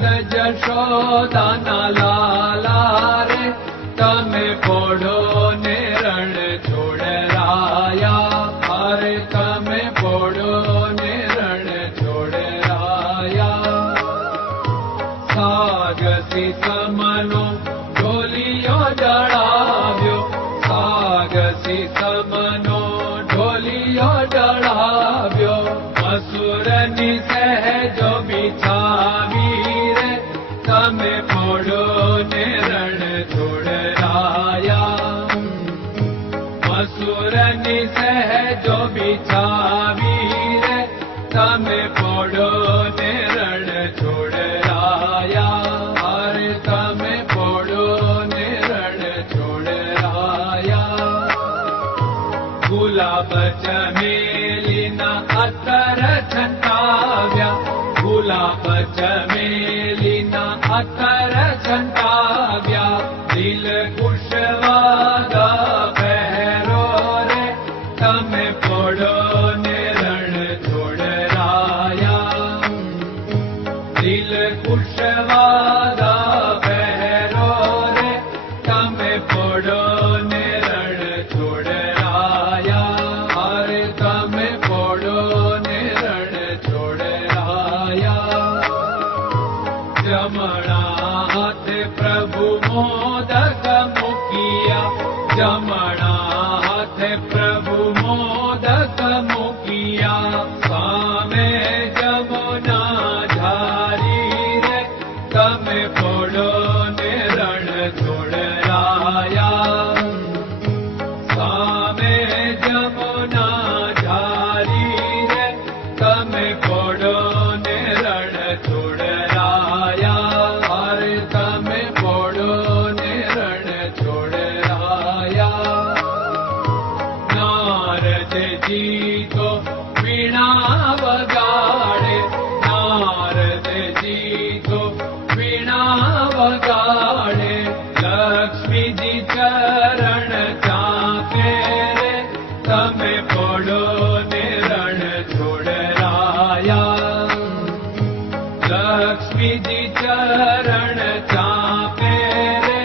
નંદ જશોદાના લાલા રે તમે પોડો ને રણ છોડરાયા. અરે તમે પોડો ને રણ છોડરાયા. સાગસી સમનો ઢોલિયો જડાવ્યો. સાગસી સમનો ઢોલિયો જડાવ્યો. અસુરની સહેજો બિછાવી રે તમે પોડો ને રણ છોડરાયા. અસુરની સહેજો બિછાવી રે તમે પોડો ને રણ છોડરાયા. અરે તમે પોડો ને રણ છોડરાયા. ગુલાબ ચમેલીના અત્તર છંટાવ્યા. ગુલાબ ચમેલીના અત્તર છંટાવ્યા. દિલ કુશવાદા પહેરો રે તમે પોડો ને રણ છોડરાયા. દિલ કુશવાદા પહેરો રે તમે પોડો ને રણ છોડરાયા. અરે તમે પોડો ને રણ છોડરાયા. જમણા હાથે પ્રભુ મોદક મૂકિયા. જમણા હાથે પ્રભુ મોદક મૂકિયા. સામે જમુના ઝારી રે તમે પોડો ને રણ છોડરાયા. સામે જમુના ઝારી રે તમે પોડો ને રણ છોડરાયા. અરે તમે પોડો ને રણ છોડરાયા. નારદજી તો વીણા વગાડે. નારદજી તો વીણા વગાડે. લક્ષ્મીજી ચરણ ચાપે રે તમે પોડો ને રણ છોડરાયા. લક્ષ્મીજી ચરણ ચાપે રે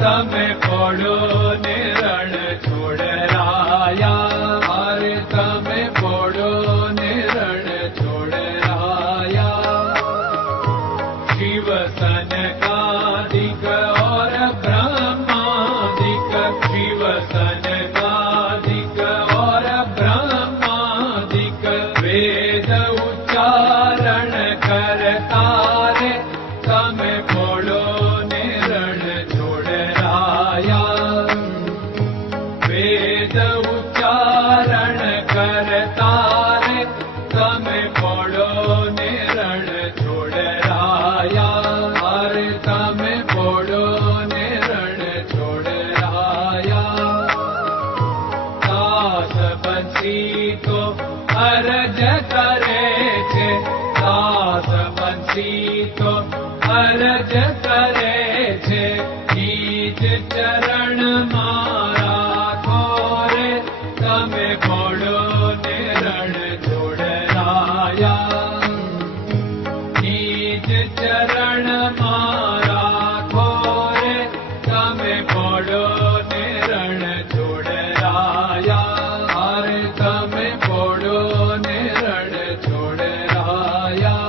તમે પોડો ને રણ છોડરાયા. અરે તમે પોડો ને રણ છોડરાયા. શિવ સનકાદિક और ब्रह्मादिक. शिव सनकादिक और ब्रह्मादिक. वेद उच्चारण करता रे તમે પોડો ને રણ છોડરાયા. વેદ ઉચ્ચારણ કરતા રે તમે પોડો ને રણ છોડરાયા. અરે તમે પોડો ને રણ છોડરાયા. દાસ બંસી તો અરજ કરે છે. દાસ બંસી તો અરજ કરે છે. નીજ ચરણ મારા ખોરે તમે પોડો ને રણ છોડરાયા. નીજ ચરણ મારા ખોરે તમે પોડો ને રણ છોડરાયા. અરે તમે પોડો ને રણ છોડરાયા.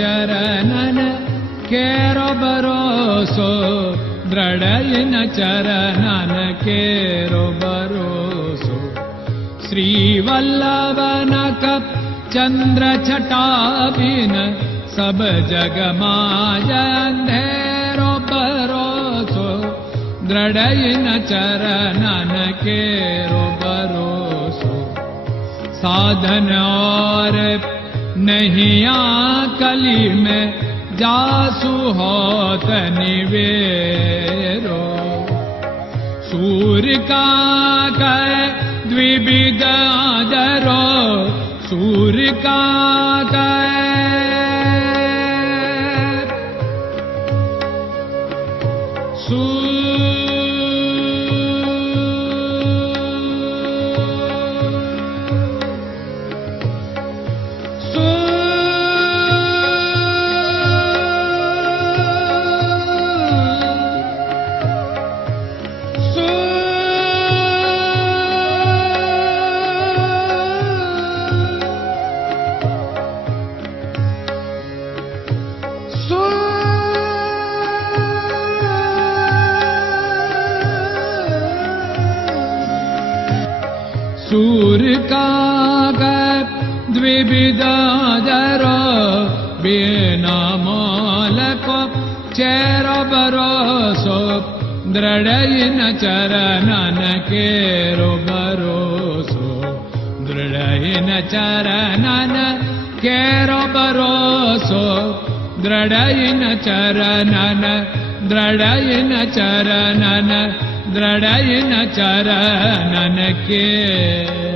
ચરણન કેરો ભરોસો. દ્રઢયન ચરણન કેરો ભરોસો. શ્રી વલ્લભન કપ ચંદ્ર છટાબિન સબ જગમાં અંધેરો ભરોસો. દ્રઢયન ચરણન કેરો ભરોસો. साधन और नहीं कली में जासु होत निवेरो। सूर्य का कह द्विविध आदरो सूर्य का सूर्य का द्विविधाधर बिना मालको चेर भरोसो दृढ़ चरणन केरो भरोसो दृढ़ चरणन केरो भरोसो दृढ़ चरणन दृढ़ चरणन दृढ़ चरणन के